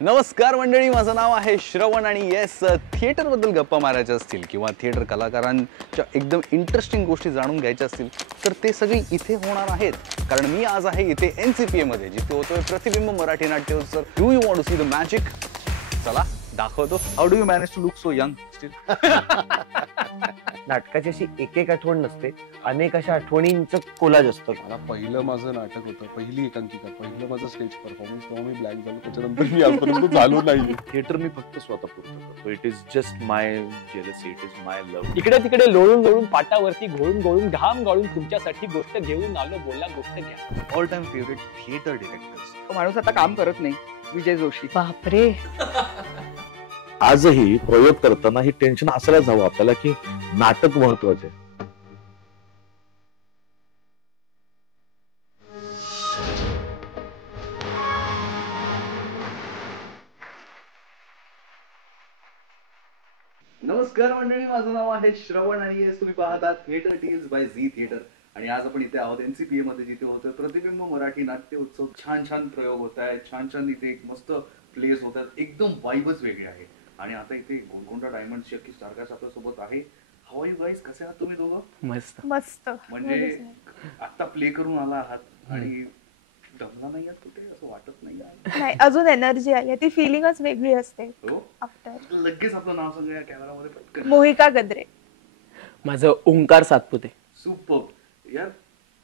नमस्कार मंडळी, माझं नाव आहे श्रवण आणि येस, थिएटरबद्दल गप्पा मारायच्या असतील किंवा थिएटर कलाकारांच्या एकदम इंटरेस्टिंग गोष्टी जाणून घ्यायच्या असतील तर ते सगळे इथे होणार आहेत. कारण मी आज आहे इथे NCPA मध्ये, जिथे होतोय प्रतिबिंब मराठी नाट्योत्सव. Do you want to see the magic? चला दाखवतो. How do you manage to look so young still? नाटकाची अशी एक आठवण नसते, अनेक अशा आठवणींचं कोलाज असतं. मला पहिलं माझं नाटक होतं, पहिली एकांकिका, पहिलं माझं स्टेज परफॉर्मन्स, तेव्हा मी ब्लॅक झालो. त्याच्यानंतर मी आजपर्यंत झालो नाही. थिएटर मी फक्त स्वतःपुरतं करतो. It is just my jealousy, it is my love. इकडे तिकडे लोळून लोळून पाटावरती घोळून घोळून घाम गाळून तुमच्यासाठी गोष्ट घेऊन आलो. बोला, गोष्ट घ्या. All time favourite theatre directors. माणूस आता काम करत नाही. विजय जोशी. बापरे. आजही प्रयोग करताना ही टेन्शन असायलाच हवं आपल्याला की नाटक महत्वाचे आहे. नमस्कार मंडळी, माझं नाव आहे श्रवण आणि येस, तुम्ही पाहतात थिएटर टील्स बाय झी थिएटर. आणि आज आपण इथे आहोत NCPA मध्ये, जिथे होतोय प्रतिबिंब मराठी नाट्य उत्सव. छान छान प्रयोग होत आहेत, छान छान इथे एक मस्त प्लेस होतात, एकदम वाईबच वेगळी आहे. आणि आता इथे गोलकोंडा डायमंड्सची अख्खी स्टारकास्ट आपल्या सोबत आहे. How are you guys? कसे आहात तुम्ही दोघं? मस्त मस्त. म्हणजे आता प्ले करून आला आहात आणि दमला नाही आहात कुठे, असं वाटत नाही? नाही, अजून एनर्जी आली. ती फिलिंगच वेगळी असते. हो, आफ्टर. लगेच आपलं नाव सांगूया कॅमेरामध्ये पटकन. मोहिका गद्रे. माझं ओंकार सातपुते. सुपर यार.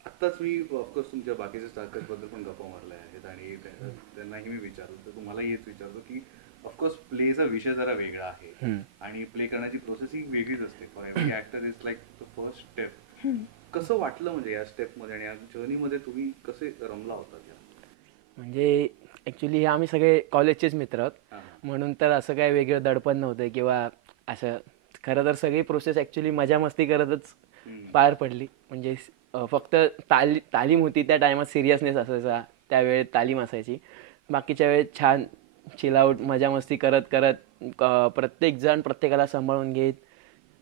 आत्ताच मी ऑफकोर्स तुमच्या बाकीच्या स्टारकास्ट बद्दल पण गप्पा मारल्या आहेत आणि त्यांनाही मी विचारलं, तर तुम्हालाही हेच विचारतो की ऑफकोर्स प्लेचा विषय जरा वेगळा आहे आणि प्ले करण्याची प्रोसेस ही वेगळीच असते. For every actor is like the first step. कसं वाटलं म्हणजे या स्टेप मध्ये आणि या जर्नी मध्ये तुम्ही कसे रमला होता? म्हणजे ऍक्च्युली हे आम्ही सगळे कॉलेजचेच मित्र आहोत, म्हणून तर असं काय वेगळं दडपण नव्हतं किंवा असं. खरं तर सगळी प्रोसेस ऍक्च्युली मजा मस्ती करतच पार पडली. म्हणजे फक्त तालीम होती, त्या टायमात सिरियसनेस असायचा, त्यावेळेत तालीम असायची. बाकीच्या वेळेत छान चिल आउट, मजा मस्ती करत करत प्रत्येक जण प्रत्येकाला सांभाळून घेत,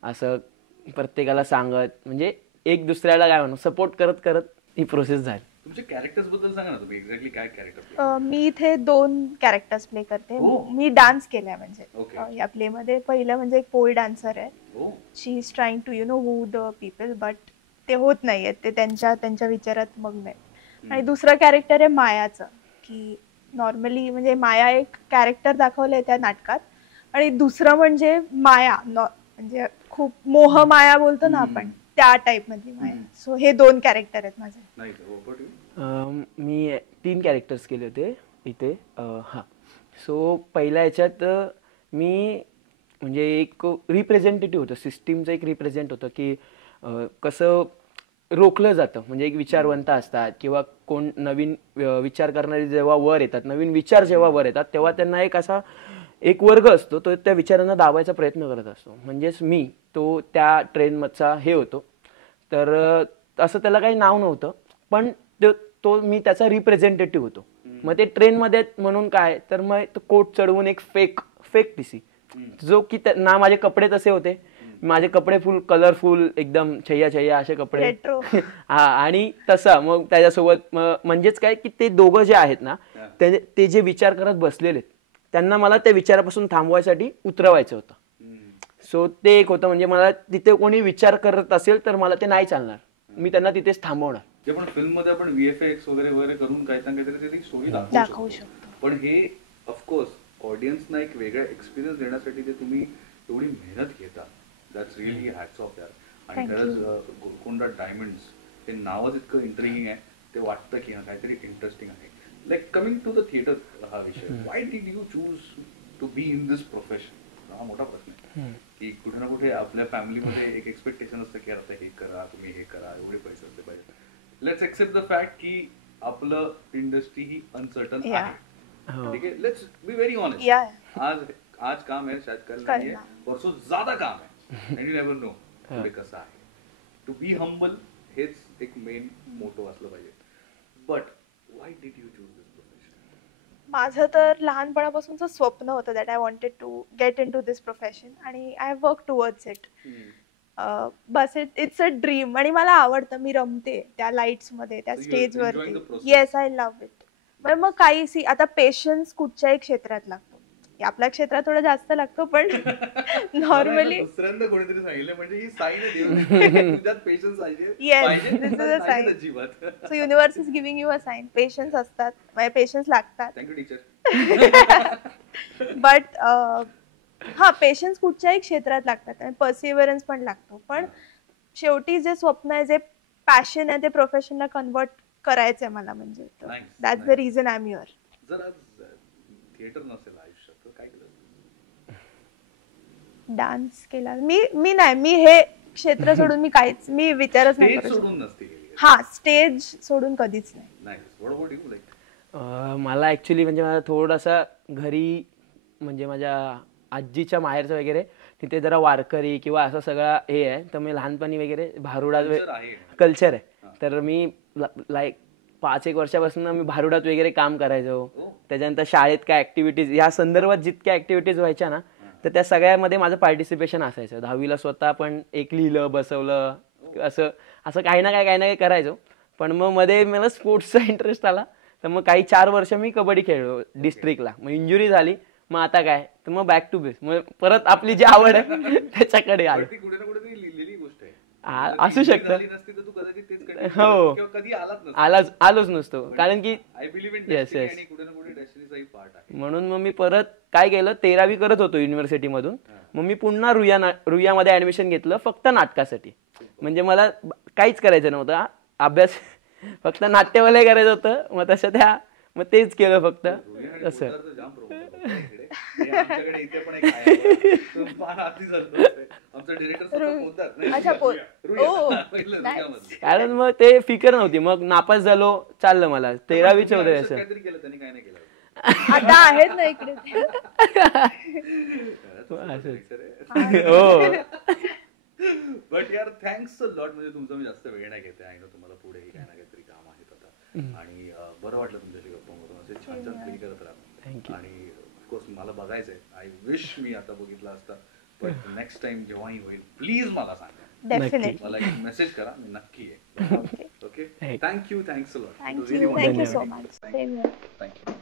असं प्रत्येकाला सांगत, म्हणजे एक दुसऱ्याला काय म्हणू सपोर्ट करत करत ही प्रोसेस झाली. तुमच्या कॅरेक्टर्स बद्दल सांगा ना, तुम्ही एक्झॅक्टली काय कॅरेक्टर? मी इथे 2 कॅरेक्टर्स प्ले करते. मी डान्स केलाय म्हणजे या प्ले मध्ये. पहिलं म्हणजे एक पोल डान्सर आहे. She is trying to you know woo the people, but ते होत नाहीये, ते त्यांच्या विचारात मग्न आहे. आणि दुसरं कॅरेक्टर आहे मायाचं, की नॉर्मली म्हणजे माया एक कॅरेक्टर दाखवलंय त्या नाटकात, आणि दुसरं म्हणजे माया म्हणजे खूप मोह माया बोलतो ना आपण, त्या टाइप मधली माया. सो हे 2 कॅरेक्टर आहेत माझे. मी 3 कॅरेक्टर्स केले होते इथे. सो पहिल्या ह्याच्यात मी म्हणजे एक रिप्रेझेंटेटिव्ह होतं, सिस्टीमचं एक रिप्रेझेंट होतं की कसं रोखलं जातं. म्हणजे एक विचारवंत असतात किंवा कोण नवीन विचार करणारे जेव्हा वर येतात, नवीन विचार जेव्हा वर येतात, तेव्हा त्यांना एक असा एक वर्ग असतो, तो त्या विचारांना दाबायचा प्रयत्न करत असतो. म्हणजेच मी तो त्या ट्रेनमधचा हे होतो. तर असं त्याला काही नाव नव्हतं, पण तो मी त्याचा रिप्रेझेंटेटिव्ह होतो. मग ते ट्रेनमध्ये म्हणून काय, तर मग तो कोट चढवून एक फेक टीसी, जो की ना माझे कपडे तसे होते, माझे कपडे फुल कलरफुल, एकदम छय्या असे कपडे. हा, आणि तसा मग त्याच्यासोबत म्हणजेच काय की ते दोघं जे आहेत ना, ते जे विचार करत बसलेले त्यांना मला त्या विचारापासून थांबवायसाठी उतरवायचं होतं. सो ते एक होतं. म्हणजे मला तिथे कोणी विचार करत असेल तर मला ते नाही चालणार, मी त्यांना तिथेच थांबवणार. जे पण फिल्म मध्ये आपण VFX वगैरे करून काहीतरी स्टोरी दाखवू शकतो, पण हे ऑफकोर्स ऑडियन्सना एक वेगळा एक्सपिरियन्स देण्यासाठी ते तुम्ही एवढी मेहनत घेता. दॅट्स रिअली हॅट्स ऑफ यार. आणि खरंच गोलकोंडा डायमंड्स हे नावच इतकं इंटरेस्टिंग आहे, ते वाटतं की काहीतरी इंटरेस्टिंग आहे. Like coming to the theatre हा विषय, why did you choose to be in this profession? हा मोठा प्रश्न आहे की कुठे ना कुठे आपल्या फॅमिलीमध्ये एक एक्सपेक्टेशन असतं की आता हे करा, तुम्ही हे करा, एवढे पैसे असले पाहिजे. लेट्स एक्सेप्ट द फॅक्ट की आपलं इंडस्ट्री ही अनसर्टन आहे. ठीक आहे, लेट्स बी व्हेरी ऑनेस्ट. आज काम है, शायद कल नहीं है, परसों ज्यादा काम है, एंड यू नेवर नो पुढे कसं आहे. टू बी हंबल हेच एक मेन मोटो असलं पाहिजे. But why did you choose this profession? माझं तर लहानपणापासूनचं स्वप्न होतं that I wanted to get into this profession, आणि आय वर्क टुवर्ड्स इट. बस इट्स अ ड्रीम. आणि मला आवडतं, मी रमते त्या लाईट्स मध्ये, त्या स्टेजवरती. Yes, I love it. मग काही सी आता पेशन्स कुठच्याही क्षेत्रात लागतो. आपल्या क्षेत्रात थोडं जास्त लागतो पण नॉर्मली दुसऱ्यांदा कोणीतरी सांगितलं म्हणजे ही साईन तुझ्यात पेशन्स अजिबात. So universe is giving you a sine. Patience असतात, पेशन्स लागतात. Thank you teacher. बट हा पेशन्स कुठच्याही क्षेत्रात लागतात आणि पर्सिव्हरन्स पण लागतो. पण शेवटी जे स्वप्न आहे, जे पॅशन आहे, ते प्रोफेशनला कन्वर्ट करायचंय मला. म्हणजे that's the reason I am here. जर आज थिएटर नसेल आयुष्यात तर काय केलं? डान्स केला. मी नाही, मी हे क्षेत्र सोडून मी काहीच मी विचारच नाही करू शकत. हा स्टेज सोडून कधीच नाही. मला ऍक्च्युली म्हणजे मला थोडासा घरी म्हणजे माझ्या आजीच्या माहेरचं वगैरे तिथे जरा वारकरी किंवा असं सगळं हे आहे. तर मी लहानपणी वगैरे भारुडात कल्चर आहे. तर मी लाईक 5-1 वर्षापासून मी भारुडात वगैरे काम करायचो. त्याच्यानंतर शाळेत काय ऍक्टिव्हिटीज या संदर्भात जितक्या ऍक्टिव्हिटीज व्हायच्या ना, तर त्या सगळ्यामध्ये माझं पार्टिसिपेशन असायचं. 10वीला स्वतः पण एक लिहिलं, बसवलं, असं काही ना काही करायचो. पण मग मध्ये मला स्पोर्ट्सचा इंटरेस्ट आला. तर मग काही 4 वर्ष मी कबड्डी खेळलो डिस्ट्रिक्टला. मग इंजुरी झाली. मग आता काय, तर मग बॅक टू बेस, मग परत आपली जी आवड आहे त्याच्याकडे आली. असू शकतं. हो, आलोच नसतो. कारण की येस म्हणून मग मी परत काय केलं, 13वी करत होतो युनिव्हर्सिटी मधून. मग मी पुन्हा रुयामध्ये ऍडमिशन घेतलं फक्त नाटकासाठी. म्हणजे मला काहीच करायचं नव्हतं, अभ्यास फक्त नाट्यवलय करायचं होतं. मग तसं मग तेच केलं फक्त तसं. कारण मग ते फिकर नव्हती. मग नापास झालो, चाललं मला. 13वीच होतं असं. आता आहेत ना इकडे. हो. बट यार थँक्स अ लॉट. म्हणजे तुमचा मी जास्त वेळ नाही घेते. आय नो तुम्हाला पुढे काही ना काहीतरी काम आहेत आता. आणि बरं वाटलं तुमच्याशी गप्पा मारून. असे छान फील करत राहा. आणि ऑफकोर्स मला बघायचंय. आय विश मी आता बघितला असता. पण नेक्स्ट टाइम जेव्हाही होईल प्लीज मला सांगा. मला एक मेसेज करा, मी नक्की आहे. Okay, thank you. Thanks a lot. Thank you so much. Thank you.